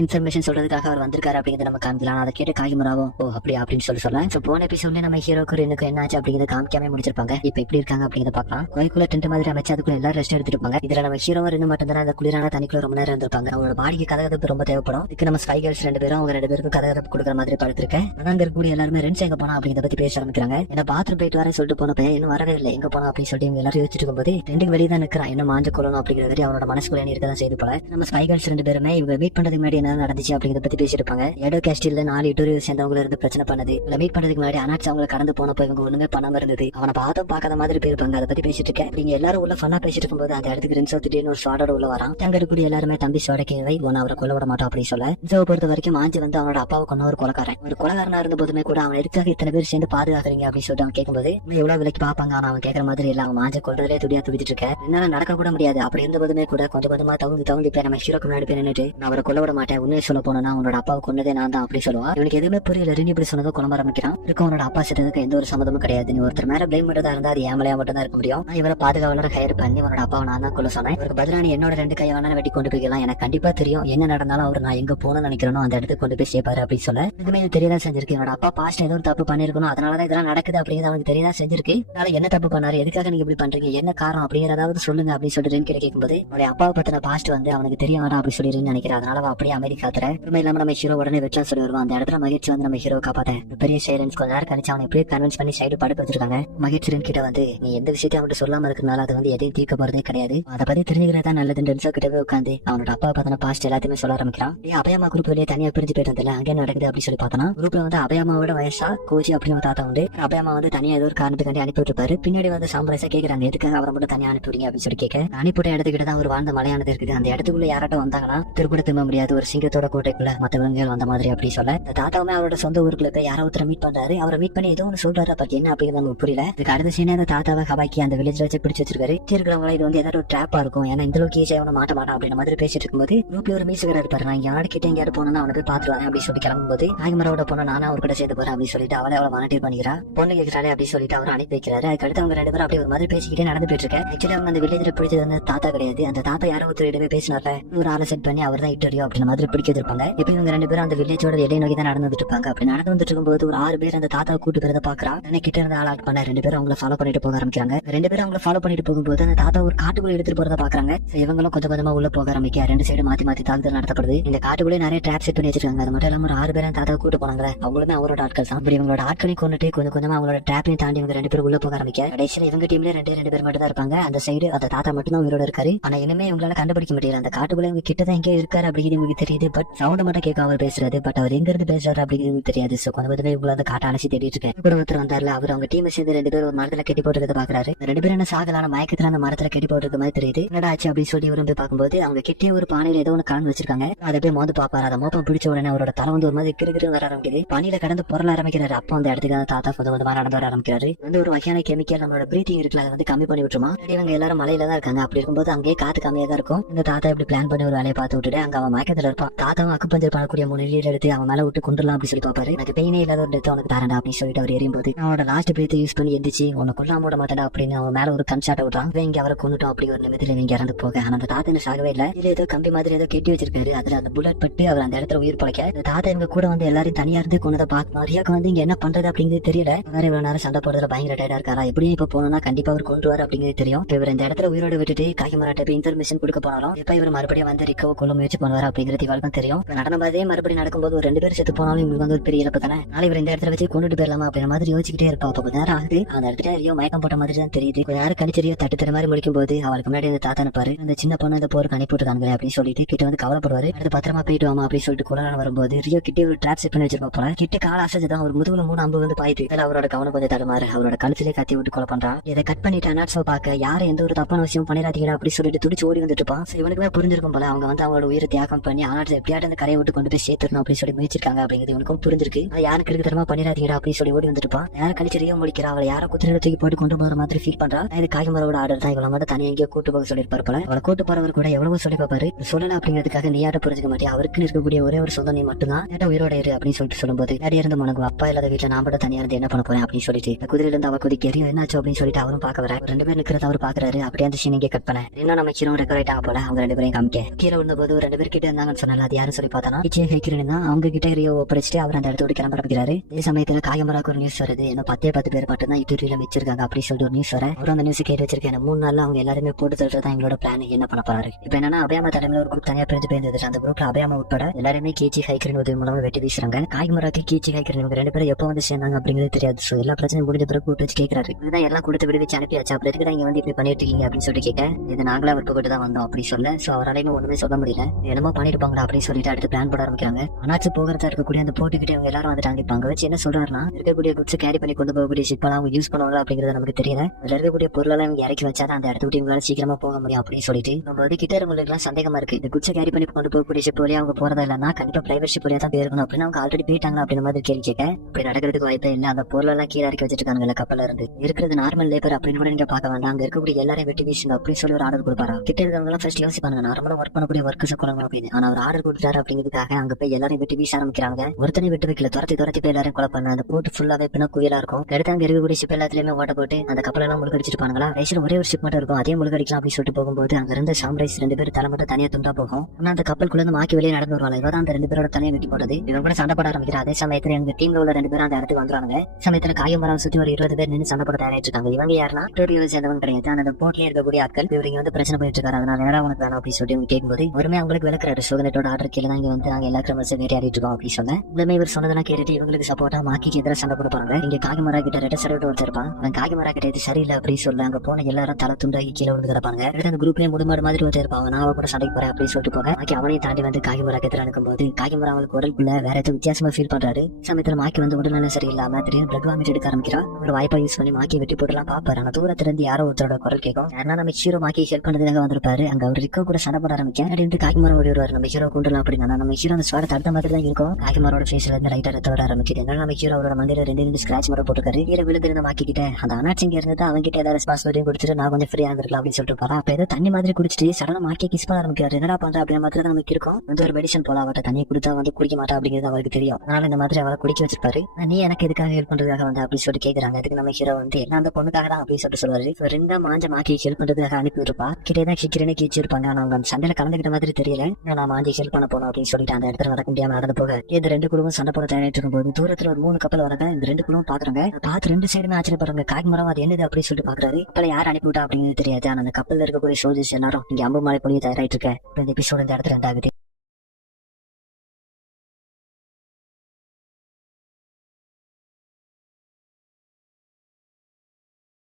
Information சொல்றதுக்காக அவர் வந்திருக்காரு அப்படிங்கிறத நம்ம காமிக்கலாம். அதை கேட்டு காகிமராவும் ஓ அப்படியா அப்படின்னு சொல்லலாம். ஸோ போன எபிசோட்ல நம்ம ஹீரோக்கு எனக்கு என்னாச்சு அப்படிங்கிறத காமிக்காம முடிச்சிருப்பாங்க. இப்போ எப்படி இருக்காங்க அப்படிங்கிறத பார்க்கலாம். கோயிலுக்குள்ள டென்ட் மாதிரி அமைச்சு அதுக்குள்ள எல்லாரும் ரெஸ்ட் எடுத்துருப்பாங்க. இதுல நம்ம ஹீரோவா ரெண்டு மட்டும் தான் அந்த குளிரான தண்ணிக்குள்ள ரொம்ப நேரம் இருந்திருப்பாங்க. அவங்களோட பாடிக்கு கதகதப்பு ரொம்ப தேவைப்படும். இதுக்கு நம்ம ஸ்பை கேர்ள்ஸ் ரெண்டு பேரும் அவங்க ரெண்டு பேருக்கும் கதகதப்பு கொடுக்குற மாதிரி படுத்திருக்கேன். அதான் இருக்கக்கூடிய எல்லாருமே ரெண்ட்ஸ் எங்க போனா அப்படிங்கிறத பத்தி பேச ஆரம்பிக்கிறாங்க. ஏன்னா பாத்ரூம் போயிட்டு வர சொல்லிட்டு போன பையன் இன்னும் வரவே இல்லை, எங்க போனா அப்படின்னு சொல்லிட்டு எல்லாரும் யோசிச்சுட்டு இருக்கும்போது டென்ட்டுக்கு வெளியே தான் நிற்கிறான். என்ன மாஞ்ச கொள்ளணும் அப்படிங்கிற மாதிரி அவனோட மனசுக்குள்ள இருக்கதான் செய்து போல. நம்ம ஸ்பை கேர்ள்ஸ் ரெண்டு பேருமே இவங்க மீட் பண்றதுக்கு முன்னாடி என்ன நடந்துச்சு அப்படிங்கிறத பத்தி பேசிருப்பாங்க. எடோ கேஸ்டில் 4 இன்டர்வியூ சேர்ந்தவங்க இருந்து பிரச்சனை பண்ணது இல்ல மீட் பண்றதுக்கு முன்னாடி அனாட்சி அவங்க கடந்து போனப்போ இவங்க ஒண்ணுமே பண்ணாம இருந்தது. அவனை பார்த்தும் பார்க்காத மாதிரி போயிருப்பாங்க. அதை பத்தி பேசிட்டு இருக்கேன். நீங்க எல்லாரும் உள்ள ஃபன்னா பேசிட்டு இருக்கும்போது அந்த இடத்துக்கு ரென்சோ திடீர்னு ஒரு ஸ்வாடோட உள்ள வரான். அங்க இருக்கக்கூடிய எல்லாருமே தம்பி ஸ்வாடக்கே வை ஒன்னு அவரை கொல்ல விட மாட்டோம் அப்படின்னு சொல்ல ரென்சோவை பொறுத்த வரைக்கும் மாஞ்சி வந்து அவனோட அப்பாவை கொண்ட ஒரு கொலக்காரன். ஒரு கொலகாரனா இருந்த போதுமே கூட அவன் எதுக்காக இத்தனை பேர் சேர்ந்து பாதுகாக்கிறீங்க அப்படின்னு சொல்லிட்டு அவன் கேட்கும்போது எவ்வளவு விலைக்கு பாப்பாங்க. அவன் கேட்கற மாதிரி இல்ல, அவன் மாஞ்ச கொள்றதுலே துடியா துடிச்சிட்டு இருக்கேன். என்னால நடக்க கூட முடியாது. அப்படி இருந்த போதுமே கூட கொஞ்சம் கொஞ்சமா தவுந்து போய் நம்ம ஹீரோக்கு முன்னாடி போய் நின்னுட்டு நான் அவரை கொல்ல விட மாட்டேன், உண்மையை சொல்ல போனா அவனோட அப்பாவை கொண்டதே நான் தான் அப்படி சொல்லுவான். இவனுக்கு எதுவுமே புரியல. ரினி இப்படி சொன்னதோ குழம்ப ஆரம்பிக்கிறான். இருக்க அவனோட அப்பா செட்டதுக்கு எந்த ஒரு சம்மதமும் கிடையாது. நீ ஒருத்தர் மேல பிளேம் மட்டும் இருந்தா அது ஏமலையா மட்டும் தான் இருக்க முடியும். இவரை பாதுகாவலர் ஹையர் பண்ணி அவனோட அப்பாவை நான் தான் கொல்ல சொன்னேன். இவருக்கு பதிலா நீ என்னோட 2 கையை வேணா வெட்டி கொண்டு போய்க்கலாம். எனக்கு கண்டிப்பா தெரியும் என்ன நடந்தாலும் அவர் நான் எங்க போகணும்னு நினைக்கிறேனோ அந்த இடத்துக்கு கொண்டு போய் சேர்ப்பாரு அப்படின்னு சொல்ல இதுமே தெரியதான் செஞ்சிருக்கு. என்னோட அப்பா பாஸ்ட் ஏதோ ஒரு தப்பு பண்ணிருக்கணும், அதனாலதான் இதெல்லாம் நடக்குது அப்படிங்கிறது அவனுக்கு தெரியதான் செஞ்சிருக்கு. அதனால என்ன தப்பு பண்ணாரு, எதுக்காக நீங்க இப்படி பண்றீங்க, என்ன காரணம் அப்படிங்கறதாவது சொல்லுங்க அப்படின்னு சொல்லிட்டு ரென் கிட்ட கேட்கும்போது அவனுடைய அப்பாவை பத்தின பாஸ்ட் வந்து அவனுக்கு தெரியும் அப்படி சொல்லி நினைக்கிறேன். அதனால அவன் அப்படியே அமைதி காத்துற உண்மை இல்லாம நம்ம ஹீரோ உடனே வெட்டலாம் சொல்லி வருவான். அந்த இடத்துல மகிழ்ச்சி வந்து நம்ம ஹீரோ காப்பாத்த பெரிய சைலன்ஸ் கொஞ்ச நேரம் கழிச்சு அவனை எப்படியே கன்வின்ஸ் பண்ணி சைடு படுக்க வச்சிருக்காங்க. மகிழ்ச்சி ரென் கிட்ட வந்து நீ எந்த விஷயத்தையும் அவன்கிட்ட சொல்லாம இருக்கனால அது வந்து எதையும் தீர்க்க போறதே கிடையாது, அதை பத்தி தெரிஞ்சுக்கிறதா நல்லது. ரென்சோ கிட்டவே உட்காந்து அவனோட அப்பா பத்தின பாஸ்ட் எல்லாத்தையுமே சொல்ல ஆரம்பிக்கிறான். அபயமா குரூப் வெளியே தனியா பிரிஞ்சு போயிட்டு வந்தல அங்கே நடக்குது அப்படி சொல்லி பார்த்தோம்னா குரூப்ல வந்து அபயமாவோட வயசா கோச்சி அப்படின்னு ஒரு தாத்தா உண்டு. அபயமா வந்து தனியா ஏதோ ஒரு காரணத்துக்காண்டி அனுப்பி விட்டுருப்பாரு. பின்னாடி வந்து சாம்பரேசா கேட்கறாங்க எதுக்காக அவரை மட்டும் தனியா அனுப்பிவிடுங்க அப்படின்னு சொல்லி கேட்க அனுப்பிவிட்ட இடத்துக்கிட்ட தான் ஒரு வாழ்ந்த மலையானது இருக்குது. அந்த இடத்துக்குள்ள யாராட்டும் வந்தாங்கன்னா திருக்கூட திரும்ப முடியாது, ஒரு சிங்கத்தோட கோட்டைக்குள்ள மற்றவங்க வந்த மாதிரி அப்படி சொல்ல இந்த தாத்தாவுமே அவரோட சொந்த ஊருக்குள்ள போய் யாரோ ஒருத்தர் மீட் பண்றாரு. அவரை மீட் பண்ணி ஏதோ ஒன்று சொல்றாரு. பட் என்ன அப்படிங்கிறது நமக்கு புரியல. இதுக்கு அடுத்த சீனே அந்த தாத்தாவை ஹபாக்கி அந்த வில்லேஜ்ல வச்சு பிடிச்சு வச்சிருக்காரு. இருக்கிறவங்கள இது வந்து ஏதாவது ஒரு ட்ராப்பா இருக்கும், ஏன்னா இந்த அளவுக்கு ஈஸியா அவனை மாட்ட மாட்டான் அப்படின்ற மாதிரி பேசிட்டு இருக்கும்போது குரூப்ல ஒரு மீசுகிற இருப்பாரு. நான் யாரு கிட்ட எங்கேயாவது போனா அவனை போய் பாத்துருவாங்க அப்படின்னு சொல்லி கிளம்பும்போது நாயமரோட போன நானும் அவர் கூட சேர்த்து போறேன் அப்படின்னு சொல்லிட்டு அவளை வாலண்டியர் பண்ணிக்கிறா. பொண்ணு கேட்கிறாளே அப்படின்னு சொல்லிட்டு அவர் அனுப்பி வைக்கிறாரு. அதுக்கடுத்து அவங்க 2 பேரும் அப்படி ஒரு மாதிரி பேசிக்கிட்டே நடந்து போயிட்டு இருக்கேன். ஆக்சுவலி அவங்க அந்த வில்லேஜ்ல பிடிச்சது வந்து தாத்தா கிடையாது. அந்த தாத்தா யாரோ ஒருத்தர் பேசினார்ல ஒரு ஆளை செட் பண்ணி அவர் தான் இட்டரியோ அப்படின்ற மாதிரி பிடிக்க வச்சிருப்பாங்க. இப்ப இவங்க 2 பேரும் அந்த வில்லேஜோட எல்லை நோக்கி தான் நடந்து வந்துட்டு இருப்பாங்க. அப்படி நடந்து வந்துட்டு இருக்கும்போது ஒரு 6 பேர் அந்த தாத்தாவை கூட்டு போறத பாக்குறா. கிட்ட இருந்து ஆள் ஆட் பண்ண 2 பேரும் அவங்களை ஃபாலோ பண்ணிட்டு போக ஆரம்பிக்கிறாங்க. 2 பேரும் அவங்களை ஃபாலோ பண்ணிட்டு போகும்போது அந்த தாத்தா ஒரு காட்டுக்குள்ள எடுத்துட்டு போறத பாக்குறாங்க. இவங்களும் கொஞ்சம் கொஞ்சமா உள்ள போக ஆரம்பிக்க 2 சைடு மாத்தி மாத்தி தாக்குதல் நடத்தப்படுது. இந்த காட்டுக்குள்ளே நிறைய ட்ராப் செட் பண்ணி வச்சிருக்காங்க. அது மட்டும் இல்லாம ஒரு 6 பேரும் தாத்தா கூட்டு போனாங்க. அவங்களுமே அவரோட ஆட்கள் தான். இப்படி இவங்களோட ஆட்களை கொண்டுட்டு கொஞ்சம் கொஞ்சமா அவங்களோட ட்ராப்பையும் தாண்டி இவங்க 2 பேரும் உள்ள போக ஆரம்பிக்க கடைசியில இவங்க டீம்ல 2 பேர் மட்டும் தான் இருப்பாங்க. அந்த சைடு அந்த தாத்தா மட்டும் தான் உயிரோட இருக்காரு. ஆனா இனிமே இவங்களால கண்டுபிடிக்க முடியல. அந்த காட்டுக்குள்ள இவங்க கிட்டதான் எங்கே இருக்காரு அப்படிங்கிறது உங்களுக்கு தெரியுது. பட் சவுண்ட் மட்டும் கேட்க அவர் பேசுறாரு. பட் அவர் எங்க இருந்து பேசுறாரு அப்படிங்கிறது தெரியாது. சோ கொஞ்சம் கொஞ்சமா இவங்களை அந்த காட்டை அலசி தேடிட்டு இருக்கேன். கூட ஒருத்தர் வந்தார்ல அவர் அவங்க டீம் சேர்ந்து 2 பேரும் ஒரு மரத்துல கட்டி போட்டுறத பாக்குறாரு. 2 பேரும் என்ன சாகலான மயக்கத்துல அந்த மரத்துல கட்டி போட்டுருக்க மாதிரி தெரியுது. என்னடா ஆச்சு அப்படின்னு சொல்லி விரும்பி பார்க்கும்போது அவங்க கிட்டே ஒரு பானையில ஏதோ ஒன்று கலந்து வச்சிருக்காங்க. அதை போய் மோந்து பாப்பாரு. அதை மோப்பம் பிடிச்ச உடனே அவரோட தலை வந்து ஒரு மாதிரி கிருகிரு வர ஆரம்பிக்குது. பனியில கடந்து பொருள் ஆரம்பிக்கிறாரு. அப்போ அந்த இடத்துக்கு தாத்தா கொஞ்சம் கொஞ்சமா நடந்து வர ஆரம்பிக்கிறாரு. வந்து ஒரு வகையான கெமிக்கல் நம்மளோட பிரீத்திங் இருக்குல்ல அதை வந்து கம்மி பண்ணி விட்டுருமா. இவங்க எல்லாரும் மலையில தான் இருக்காங்க. அப்படி இருக்கும்போது அங்கேயே காத்து கம்மியா தான் இருக்கும். இந்த தாத்தா இப்படி பிளான் பண்ணி ஒரு வேலையை பார்த்து விட்டுட்டு அங்க அவன் மயக்கத்துல இருப்பான். தாத்தாவும் அக்குப்பஞ்சர் பண்ணக்கூடிய 3 நீர் எடுத்து அவன் மேல விட்டு கொண்டுலாம் அப்படி சொல்லி பாப்பாரு. எனக்கு பெயினே இல்லாத ஒரு டெத் உனக்கு தரண்டா அப்படின்னு சொல்லிட்டு அவர் எரியும் போது அவனோட லாஸ்ட் பிரீத்தை யூஸ் பண்ணி எந்திரிச்சு உன்னை கொல்லாம விட மாட்டேன் அப்படின்னு அவன் மேல ஒரு கன் ஷாட் விட்டான். இங்க அவரை கொண்டுட்டோம் அப்படி ஒரு நிமிடத்துல இங்க இறந்து போக. ஆனா அந்த தாத்தா சாகவே இல்ல. இதுல ஏதோ கம்பி மாதிரி ஏதோ கெட்டி வச்சிருக்காரு. அதுல அந்த புல்லட் பட்டு அவர் அந்த இடத்துல உயிர் பழைக்க இந்த தாத்தா இவங்க கூட வந்து எல்லாரும் தனியா இருந்து கொண்டதை பார்க்க மரியாக்கு வந்து இங்க என்ன பண்றது அப்படிங்கிறது தெரியல. வேற இவ்வளவு நேரம் சண்டை போடுறதுல பயங்கர டயர்டா இருக்காரா. எப்படியும் இப்ப போனோம்னா கண்டிப்பா அவர் கொண்டுவாரு அப்படிங்கிறது தெரியும். இவர் இந்த இடத்துல உயிரோடு விட்டுட்டு காகிமராட்ட இன்ஃபர்மேஷன் கொடுக்க போனாலும் இப்ப இவர் மறுபடியும் வந்து ரிக்கவ கொள்ள முயற்சி பண்ணுவார் அப்படிங்கிறது இவருக்கும் தெரியும். நடன மாதிரியே மறுபடியும் நடக்கும்போது ஒரு 2 பேர் செத்து போனாலும் இவங்களுக்கு வந்து ஒரு பெரிய இழப்பு தானே. நாளை இவர் இந்த இடத்துல வச்சு கொண்டுட்டு போயிடலாமா அப்படிங்கிற மாதிரி யோசிச்சுட்டே இருப்பா. அப்ப கொஞ்ச நேரம் ஆகுது. அந்த இடத்துல ரியோ மயக்கம் போட்ட மாதிரி தான் தெரியுது. கொஞ்ச நேரம் கழிச்சரியோ தட்டு தர மாதிரி முடிக்கும் போது அவருக்கு முன்னாடி அந்த தாத்தா நிப்பாரு. அந்த சின்ன பொண்ணு அந்த போருக்கு அனுப்பிவிட்டுருக்காங்க அப்படின்னு சொல்லிட்டு கிட்ட வந்து கவலைப்படுவாரு. அடுத்து பத்திரமா போயிட்டு வாமா அப்படின்னு சொல்லிட்டு கொள்ளலாம் வரும்போது ரியோ கிட்டே ஒரு ட்ராப் செட் பண்ணி வச்சிருப்பா போல. கிட்ட கால அசைச்சுதான் ஒரு முதுகுல 3 அம்பு வந்து பாய்த்து இதுல அவரோட கவனம் கொஞ்சம் தடுமாறு. அவரோட கழுத்திலே கத்தி விட்டு கொலை பண்றான். இதை கட் பண்ணிட்டு அனாட்ஸோ பார்க்க யாரும் எந்த ஒரு தப்பான விஷயம் பண்ணிடாதீங்கடா அப்படி சொல்லிட்டு துடிச்சு ஓடி வந்துட்டு இருப்பான். இவனுக்குமே புரிஞ்சிருக்கும் போல அவங்க வந்து அவங்களோட உயிரை தியாகம் பண்ணி அனாட்ஸ் எப்படியாட்டு அந்த கரையை விட்டு கொண்டு போய் சேர்த்துடணும் அப்படின்னு சொல்லி முயற்சிருக்காங்க அப்படிங்கிறது இவனுக்கும் புரிஞ்சிருக்கு. யாருக்கு இருக்கு தரமா பண்ணிடாதீங்கடா அப்படின்னு சொல்லி ஓடி வந்துருப்பான். யாரும் கழிச்சு ரியோ முடிக்கிறா. அவளை யாரோ குதிரையில தூக்கி போட்டு கொண்டு போற மாதிரி ஃபீல் பண்றா. இது காகிமரோட ஆர்டர் தான். இவளை மட்டும் தனியாக எங்கேயோ கூட்டு போக சொல்லியிருப்பாரு போல. அவளை கூட்டு போறவர் கூட எவ்வளவு சொல்லி பார்ப்பாரு. சொல்லல அப்படிங்கிறதுக்காக நீ யாரும் புரிஞ்சுக்க மாட்டேன். அவருக்குன்னு இருக்கக்கூடிய ஒரே ஒரு சொந்த நீ மட்டும் தான் ஏட்ட உயிரோட இரு அப்படின்னு சொல்லிட்டு சொல்லும்போது நிறைய இருந்து உனக்கு அப்பா இல்லாத வீட்டுல நான் மட்டும் தனியா இருந்து என்ன பண்ண போறேன் அப்படின்னு சொல்லிட்டு குதிரையில இருந்து அவ குதிக்க எரியும் என்னாச்சு அப்படின்னு சொல்லிட்டு அவரும் பார்க்க வர 2 பேர் நிக்கிறத அவர் பாக்குறாரு. அப்படியே அந்த சீன் இங்கே கட் பண்ண இன்னும் நம்ம ஹீரோ ரெக்கவர் ஆயிட்டாங்க போல. அவங்க 2 பேரையும் காமிக்க கீழே விழுந்த போது 2 பேர் கிட்ட இருந்தாங்கன்னு சொன்னால அது யாரும் சொல்லி பார்த்தா கிச்சியை ஹைக்கிறேன் தான் அவங்க கிட்ட ரியோ ஒப்படைச்சிட்டு அவர் அந்த இடத்த விட்டு கிளம்ப ஆரம்பிக்கிறாரு. இதே சமயத்துல காயமராக்கு ஒரு நியூஸ் வருது, என்ன 10 பேர் மட்டும் தான் இத்துறையில வச்சிருக்காங்க அப்படி சொல்லிட்டு ஒரு நியூஸ் வர அவரும் அந்த நியூஸ் கேட்டு வச்சிருக்கேன். 3 நாள்ல அவங்க எல்லாருமே போட்டு தள்ளுறதுதான் எங்களோட பிளான். என்ன பண்ண போறாரு இப்ப என்னன்னா அபயாமா தலைமையில ஒரு குரூப் தனியா பிரிஞ்சு போயிருந்தது. அந்த குரூப்ல அபயாமா உட்பட எல்லாருமே கீச்சி ஹைக்கிறேன் உதவி மூலமா வெட்டி வீசுறாங்க. காய்மராக்கு கீச்சி ஹைக்கிறேன் இவங்க 2 பேரும் எப்போ வந்து சேர்ந்தாங்க அப்படிங்கிறது தெரியாது. சோ எல்லா பிரச்சனையும் முடிஞ்ச பிறகு கூப்பிட்டு வச்சு கேட்கறாரு, இதுதான் எல்லாம் கொடுத்து விடுவிச்சு அனுப்பியாச்சு, அப்புறம் எதுக்கு இங்க வந்து இப்படி பண்ணிட்டு இருக்கீங்க அப்படின்னு சொல்லி கேட்க, இது நாங்களா விருப்பப்பட்டு தான் வந்தோம் அப்படி சொல்ல. சோ அவராலையுமே ஒண்ணுமே சொல்ல முடியல. என்னமோ பண்ணிருப்பாங்க அப்படின்னு சொல்லிட்டு அடுத்து பிளான் போட ஆரம்பிக்கிறாங்க. அனாச்சு போகிறதா இருக்கக்கூடிய அந்த போட்டுக்கிட்டே அவங்க எல்லாரும் வந்துட்டாங்க. இப்ப அங்க வச்சு என்ன சொல்றாருன்னா, இருக்கக்கூடிய குட்ஸ் கேரி பண்ணி கொண்டு போகக்கூடிய ஷிப்பெல்லாம் அவங்க யூஸ் பண்ணுவாங்க அப்படிங்கிறது நமக்கு தெரியல. அதுல இருக்கக்கூடிய பொருளெல்லாம் இவங்க இறக்கி வச்சாதான் அந்த இடத்த விட்டு இவங்களால சீக்கிரமா போக முடியும் அப்படின்னு சொல்லிட்டு நம்ம வந்து கிட்ட இருக்கவங்களுக்கு எல்லாம் சந்தேகமா இருக்கு. இந்த குட்ஸ் கேரி பண்ணி கொண்டு போகக்கூடிய ஷிப் வழியா அவங்க போறதா இல்லன்னா கண்டிப்பா பிரைவேட் ஷிப் வழியா தான் போயிருக்கணும் அப்படின்னு அவங்க ஆல்ரெடி போயிட்டாங்க அப்படின்ற மாதிரி கேள்வி கேட்க, அப்படி நடக்கிறதுக்கு வாய்ப்பே இல்லை. அந்த பொருளெல்லாம் கீழே இறக்கி வச்சிருக்காங்க கப்பல்ல இருந்து. இருக்கிறது நார்மல் லேபர் அப்படின்னு கூட நீங்க பார்க்க வேண்டாம், அங்க இருக்கக்கூடிய எல்லாரையும் வெட்டி வீசுங்க அப்படின்னு சொல்லி ஒரு ஆர்டர் கொடுப்பாரா. கிட்ட இருக்கவங்க எல்லாம் ஃபர்ஸ்ட் யோசிப்பாங்க நார்மலா ஒர்க் பண்ணக்கூடிய ஒர்க்கர்ஸ் கொள்ளணும் அப்படின்னு. ஆனா அவர் ஆர்டர் கொடுத்தாரு அப்படிங்கிறதுக்காக அங்க போய் எல்லாரையும் வெட்டி வீச ஆரம்பிக்கிறாங்க. ஒருத்தனை விட்டு வைக்கல, துரத்தி போய் எல்லாரும் கொலை பண்ண. அந்த போட்டு ஃபுல்லாவே பின்ன குயிலா இருக்கும். அடுத்து அங்க இருக்கக்கூடிய ஷிப் எல்லாத்துலயுமே ஓட்ட போட்டு அந்த கப்பல் எல்லாம் முழுக்கடிச்சிருப்பாங்களா. வயசுல ஒரே ஒரு ஷிப் மட்டும் இருக்கும், அதே முழுக்கடிக்கலாம் அப்படின்னு சொல்லிட்டு போகும்போது அங்க இருந்த சாம்ரைஸ் 2 பேர் தலை மட்டும் தனியா துண்டா போகும். ஆனா அந்த கப்பலுக்குள்ள இருந்து மாக்கி வெளியே நடந்து வருவாங்க. இவதான் அந்த 2 பேரோட தலையை வெட்டி போடுறது. இவங்க கூட சண்டை போட ஆரம்பிக்கிற. அதே சமயத்துல எங்க டீம்ல உள்ள 2 பேரும் அந்த இடத்துக்கு வந்துருவாங்க. சமயத்துல காயமரம் சுத்தி ஒரு 20 பேர் நின்று சண்டை போட தயாரிட்டு இருக்காங்க. இவங்க யாருன்னா டோரியோவை சேர்ந்தவங்க கிடையாது, அந்த போட்லயே இருக்கக்கூடிய ஆட்கள். இவங்க வந்து பிரச்சனை போயிட்டு இருக்காரு. அதனால நேரா உனக்கு வேணும் அப்படின்னு சொல்லி கேட்கும்போது ஒருமே அவங்களுக்கு விளக்குறாரு. சோதனையோட ஆர்டர் கீழே தான் இங்க வந்து நாங்க எல்லா கிரமஸும் வேட்டையாடிட்டு இருக்கோம் அப்படின்னு சொன்ன. இந்தமே இவர் சொன்னதெல்லாம் கேட்டுட்டு இவங்களுக்கு சப்போர்ட்டா மாக்கிக்கு எதிராக சண்டை போட போறாங்க. இங்க காகிமரா கிட்ட ரெட்ட சர்வெட் ஒருத்தர் இருப்பான். அவன் காகிமரா கிட்ட இது சரியில்லை அப்படின்னு சொல்ல அங்க போன எல்லாரும் தலை துண்டாகி கீழே விழுந்து கிடப்பாங்க. அந்த குரூப்லயே முடுமாடு மாதிரி ஒருத்தர் இருப்பான். நான் கூட சண்டைக்கு போறேன் அப்படின்னு சொல்லிட்டு போக மாக்கி அவனையும் தாண்டி வந்து காகிமரா கிட்ட அனுப்பும்போது காகிமரா அவங்களுக்கு உடலுக்குள்ள வேற ஏதோ வித்தியாசமா ஃபீல் பண்றாரு. சமயத்துல மாக்கி வந்து உடல்நல சரியில்லாம திடீர்னு பிளட் வாமிட் எடுக்க ஆரம்பிக்கிறா. ஒரு வாய்ப்பா யூஸ் பண்ணி மாக்கி வெட்டி போட்டுலாம் பாப்பாரு. ஆனா தூரத்துல இருந்து யாரோ ஒருத்தரோட குரல் கேட்கும். ஏன்னா நம்ம ஹீரோ மாக்கி ஹெல்ப் பண்றதுக்காக வந்திருப்பாரு. அங்க அவர் ரிக்கோ கூட சண்டை போட ஆரம்பிக்க அப்படின்ட்டு காகிமரம் ஓடி வருவாரு. நம்ம ஹீரோ கொண்டுலாம் அப்படின்னா நம்ம ஹீரோ அந்த ஸ்வாட தடுத்த மாதிரி தான் இருக்கும். காகிமரோட ஃபேஸ்ல இருந்து ரைட்டா ரத்த வர ஆரம்பிக்குது. என்ன நம்ம ஹீரோ அவரோட மண்டையில 2 ஸ்கிராச் மட்டும் போட்டுருக்காரு. ஹீரோ விழுந்திருந்த மாக்கிக்கிட்ட அந்த அனாச்சிங்க இருந்தது அவங்கிட்ட ஏதாவது ரெஸ்பான்சிபிலிட்டியும் கொடுத்துட்டு நான் கொஞ்சம் ஃப்ரீயா இருந்திருக்கலாம் அப்படின்னு சொல்லிட்டு போறா. அப்ப ஏதோ தண்ணி மாதிரி குடிச்சிட்டு சடனா மாக்கி கிஸ் பண்ண ஆரம்பிக்கிறாரு. என்னடா பண்ற அப்படின்ற மாதிரி தான் நமக்கு இருக்கும். வந்து ஒரு மெடிசன் போல அவட்ட தண்ணி கொடுத்தா வந்து குடிக்க மாட்டா அப்படிங்கிறது அவருக்கு தெரியும். அதனால இந்த மாதிரி அவரை குடிக்க வச்சிருப்பாரு. நீ எனக்கு எதுக்காக ஹெல்ப் பண்றதுக்காக வந்து அப்படின்னு சொல்லிட்டு கேட்கறாங்க. அதுக்கு நம்ம ஹீரோ வந்து எல்லாம் அந்த பொண்ணுக்காக தான் அப்படின்னு சொல்லிட்டு சொல்லுவாரு. 2 மாஞ்ச மாக்கி ஹெல்ப் பண்றதுக்காக அனுப்பி விட்டுருப்பா. கிட்டே கிக்கிறேன்னு கீச்சிருப்பாங்க. ஆனா அவங்க அந்த சண்டையில கலந்துக்கிட்ட மாதிரி தெரியல. நான் மாஞ்சி ஹெல்ப் பண்ண போனோம் அப்படின்னு சொல்லிட்டு அந்த இடத்துல நடக்க முடியாம நடந்து போக இந்த 2 குழுவும் சண்டை போட தயாரிட்டு இருக்கும்போது தூரத்துல ஒரு 3 கப்பல் வராங்க. இந்த 2 குழுவும் பாக்குறாங்க. பார்த்து 2 சைடுமே ஆச்சரியப்படுறாங்க. காகிமரம் அது என்னது அப்படின்னு சொல்லிட்டு பாக்குறாரு. கப்பலை யார் அனுப்பிவிட்டா அப்படிங்கிறது தெரியாது. ஆனா அந்த கப்பல்ல இருக்கக்கூடிய சோல்ஜர்ஸ் எல்லாரும் இங்க அம்பு மாலை பொழிய தயாராயிட்டு இருக்க. இந்த எபிசோட் இந்த இடத்துல 2 ஆகுது.